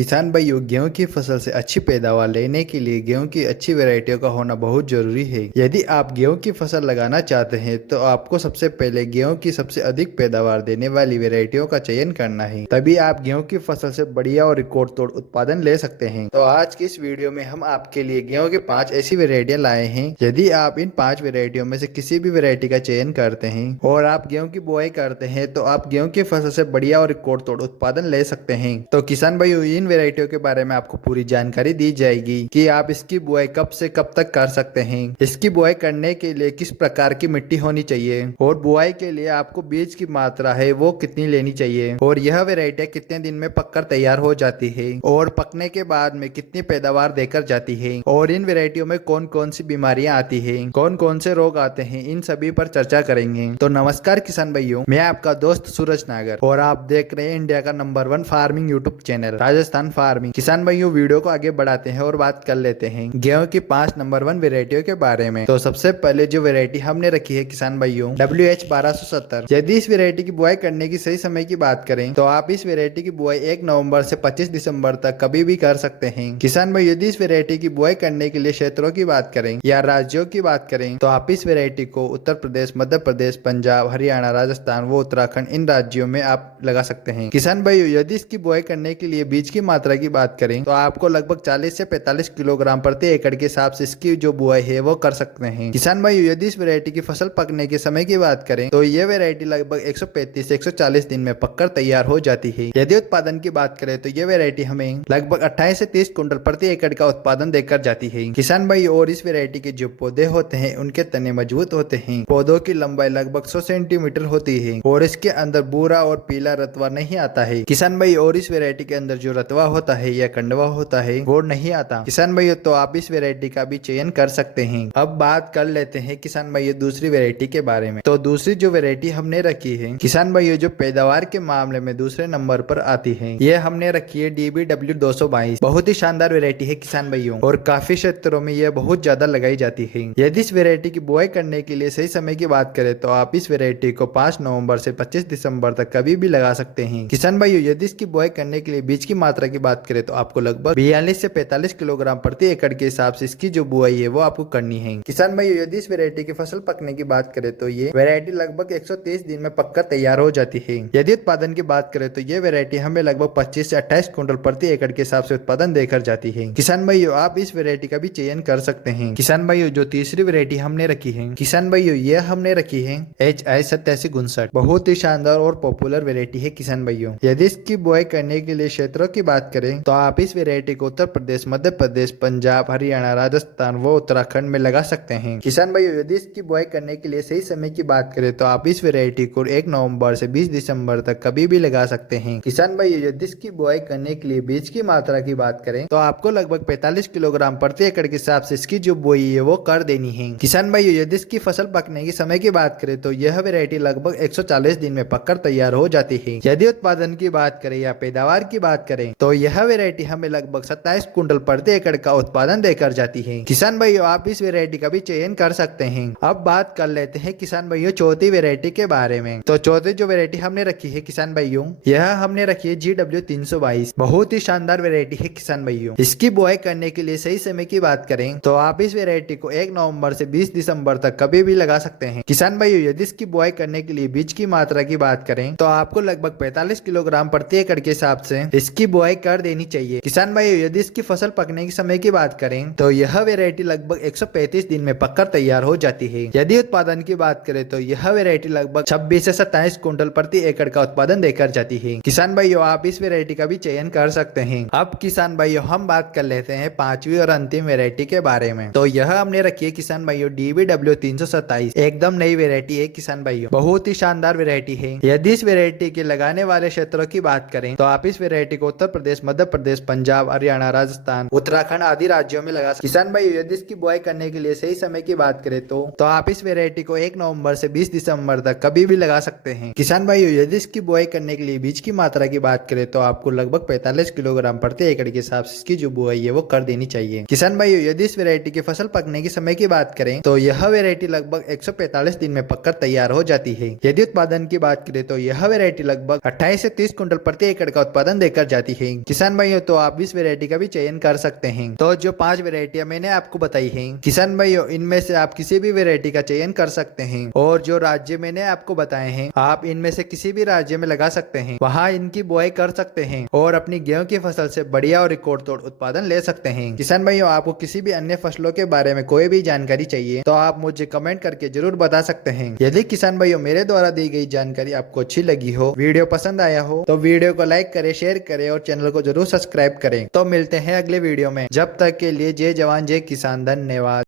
किसान भाइयों, गेहूं की फसल से अच्छी पैदावार लेने के लिए गेहूं की अच्छी वैरायटियों का होना बहुत जरूरी है। यदि आप गेहूं की फसल लगाना चाहते हैं तो आपको सबसे पहले गेहूं की सबसे अधिक पैदावार देने वाली वैरायटियों का चयन करना है। तभी आप गेहूं की फसल से बढ़िया और रिकॉर्ड तोड़ उत्पादन ले सकते हैं। तो आज की इस वीडियो में हम आपके लिए गेहूं के 5 ऐसी वैरायटियां लाए हैं। यदि आप इन 5 वैरायटियों में से किसी भी वैरायटी का चयन करते हैं और आप गेहूं की बुआई करते हैं तो आप गेहूं की फसल से बढ़िया और रिकॉर्ड तोड़ उत्पादन ले सकते हैं। तो किसान भाइयों, इन वैरायटियों के बारे में आपको पूरी जानकारी दी जाएगी कि आप इसकी बुआई कब से कब तक कर सकते हैं, इसकी बुआई करने के लिए किस प्रकार की मिट्टी होनी चाहिए और बुआई के लिए आपको बीज की मात्रा है वो कितनी लेनी चाहिए और यह वैरायटियां कितने दिन में पककर तैयार हो जाती है और पकने के बाद में कितनी पैदावार देकर जाती है और इन वैरायटियों में कौन कौन सी बीमारियां आती है, कौन कौन से रोग आते हैं, इन सभी पर चर्चा करेंगे। तो नमस्कार किसान भाइयों, मैं आपका दोस्त सूरज नागर और आप देख रहे हैं इंडिया का number 1 farming YouTube channel Rajasthan farming. किसान भाइयों, वीडियो को आगे बढ़ाते हैं और बात कर लेते हैं गेहूं की 5 नंबर 1 वेरायटियों के बारे में। तो सबसे पहले जो वेरायटी हमने रखी है किसान भाइयों, WH 1270। यदि इस वेरायटी की बुआई करने की सही समय की बात करें तो आप इस वेरायटी की बुआई 1 नवंबर से 25 दिसंबर तक कभी भी कर सकते हैं। किसान भाई, यदि इस वेरायटी की बुआई करने के लिए क्षेत्रों की बात करें या राज्यों की बात करें तो आप इस वेरायटी को उत्तर प्रदेश, मध्य प्रदेश, पंजाब, हरियाणा, राजस्थान व उत्तराखंड, इन राज्यों में आप लगा सकते हैं। किसान भाई, यदि इसकी बुआई करने के लिए बीज की मात्रा की बात करें तो आपको लगभग 40 से 45 किलोग्राम प्रति एकड़ के हिसाब से इसकी जो बुआई है वो कर सकते हैं। किसान भाई, यदि इस वेरायटी की फसल पकने के समय की बात करें तो ये वेरायटी लगभग 135 से 140 दिन में पककर तैयार हो जाती है। यदि उत्पादन की बात करें तो ये वेरायटी हमें लगभग 28 से 30 कुंटल प्रति एकड़ का उत्पादन देकर जाती है। किसान भाई, और इस वेरायटी के जो पौधे होते हैं उनके तने मजबूत होते हैं। पौधों की लंबाई लगभग 100 सेंटीमीटर होती है और इसके अंदर भूरा और पीला रतवा नहीं आता है। किसान भाई, और इस वेरायटी के अंदर जो रतवा होता है या कंडवा होता है वो नहीं आता। किसान भाई, तो आप इस वेरायटी का भी चयन कर सकते हैं। अब बात कर लेते हैं किसान भाई दूसरी वेरायटी के बारे में। तो दूसरी जो वेरायटी हमने रखी है किसान भाई, जो पैदावार के मामले में दूसरे नंबर पर आती है, ये हमने रखी है DBW 222। बहुत ही शानदार वेरायटी है किसान भाइयों और काफी क्षेत्रों में यह बहुत ज्यादा लगाई जाती है। यदि इस वेरायटी की बुआई करने के लिए सही समय की बात करें तो आप इस वेरायटी को 5 नवंबर से 25 दिसंबर तक कभी भी लगा सकते हैं। किसान भाइयों, यदि इसकी बुआई करने के लिए बीज की मात्रा की बात करें तो आपको लगभग 42 से 45 किलोग्राम प्रति एकड़ के हिसाब से इसकी जो बुआई है वो आपको करनी है। किसान भाइयों, यदि इस वेरायटी की फसल पकने की बात करें तो ये वेरायटी लगभग 130 दिन में पककर तैयार हो जाती है। यदि उत्पादन की बात करें तो ये वेरायटी हमें लगभग 25 से 28 कुंटल प्रति एकड़ के हिसाब से उत्पादन देकर जाती है। किसान भाइयों, आप इस वेरायटी का भी चयन कर सकते हैं। किसान भाइयों, जो तीसरी वेरायटी हमने रखी है किसान भाइयों, ये हमने रखी है HI 8759। बहुत ही शानदार और पॉपुलर वेरायटी है किसान भाइयों। यदि इसकी बुआई करने के लिए क्षेत्रों की बात करें तो आप इस वेरायटी को उत्तर प्रदेश, मध्य प्रदेश, पंजाब, हरियाणा, राजस्थान व उत्तराखंड में लगा सकते हैं। किसान भाइयों, यदि इसकी बुआई करने के लिए सही समय की बात करें तो आप इस वेरायटी को 1 नवंबर से 20 दिसंबर तक कभी भी लगा सकते हैं। किसान भाइयों, यदि इसकी बुआई करने के लिए बीज की मात्रा की बात करें तो आपको लगभग 45 किलोग्राम प्रति एकड़ के हिसाब से इसकी जो बुआई है वो कर देनी है। किसान भाइयों, यदि इसकी फसल पकने की समय की बात करें तो यह वेरायटी लगभग 140 दिन में पककर तैयार हो जाती है। यदि उत्पादन की बात करें या पैदावार की बात करें तो यह वेरायटी हमें लगभग 27 कुंटल प्रति एकड़ का उत्पादन देकर जाती है। किसान भाइयों, आप इस वेरायटी का भी चयन कर सकते हैं। अब बात कर लेते हैं किसान भाइयों चौथी वेरायटी के बारे में। तो चौथी जो वेरायटी हमने रखी है किसान भाइयों, यह हमने रखी है GW 322। बहुत ही शानदार वेरायटी है किसान भाइयों। इसकी बुआई करने के लिए सही समय की बात करें तो आप इस वेरायटी को 1 नवंबर से 20 दिसंबर तक कभी भी लगा सकते हैं। किसान भाइयों, यदि इसकी बुआई करने के लिए बीज की मात्रा की बात करें तो आपको लगभग 45 किलोग्राम प्रति एकड़ के हिसाब से इसकी बुआई कर देनी चाहिए। किसान भाइयों, यदि इसकी फसल पकने के समय की बात करें तो यह वेरायटी लगभग 135 दिन में पककर तैयार हो जाती है। यदि उत्पादन की बात करें तो यह वेरायटी लगभग 26 से 27 कुंटल प्रति एकड़ का उत्पादन देकर जाती है। किसान भाइयों, आप इस वेरायटी का भी चयन कर सकते हैं। अब किसान भाइयों, हम बात कर लेते हैं पांचवी और अंतिम वेरायटी के बारे में। तो यह हमने रखी है किसान भाइयों DBW 327। एकदम नई वेरायटी है किसान भाइयों, बहुत ही शानदार वेरायटी है। यदि इस वेरायटी के लगाने वाले क्षेत्रों की बात करें तो आप इस वेरायटी को उत्तर प्रदेश, मध्य प्रदेश, पंजाब, हरियाणा, राजस्थान, उत्तराखंड आदि राज्यों में लगा। किसान भाइयों, यदि इसकी बुआई करने के लिए सही समय की बात करें तो आप इस वेरायटी को 1 नवंबर से 20 दिसंबर तक कभी भी लगा सकते हैं। किसान भाइयों, यदि इसकी बुआई करने के लिए बीज की मात्रा की बात करें तो आपको लगभग 45 किलोग्राम प्रति एकड़ के हिसाब से इसकी जो बुआई है वो कर देनी चाहिए। किसान भाइयों, यदि इस वेरायटी की फसल पकने के समय की बात करें तो यह वेरायटी लगभग 145 दिन में पककर तैयार हो जाती है। यदि उत्पादन की बात करें तो यह वेरायटी लगभग 28 से 30 कुंटल प्रति एकड़ का उत्पादन देकर जाती है। हैं किसान भाइयों, तो आप इस वेरायटी का भी चयन कर सकते हैं। तो जो 5 वेरायटियां मैंने आपको बताई हैं किसान भाइयों, इनमें से आप किसी भी वेरायटी का चयन कर सकते हैं। और जो राज्य मैंने आपको बताए हैं, आप इनमें से किसी भी राज्य में लगा सकते हैं, वहां इनकी बुआई कर सकते हैं और अपनी गेहूं की फसल से बढ़िया और रिकॉर्ड तोड़ उत्पादन ले सकते हैं। किसान भाइयों, आपको किसी भी अन्य फसलों के बारे में कोई भी जानकारी चाहिए तो आप मुझे कमेंट करके जरूर बता सकते हैं। यदि किसान भाइयों मेरे द्वारा दी गई जानकारी आपको अच्छी लगी हो, वीडियो पसंद आया हो, तो वीडियो को लाइक करें, शेयर करें और चैनल को जरूर सब्सक्राइब करें। तो मिलते हैं अगले वीडियो में, जब तक के लिए जय जवान जय किसान, धन्यवाद।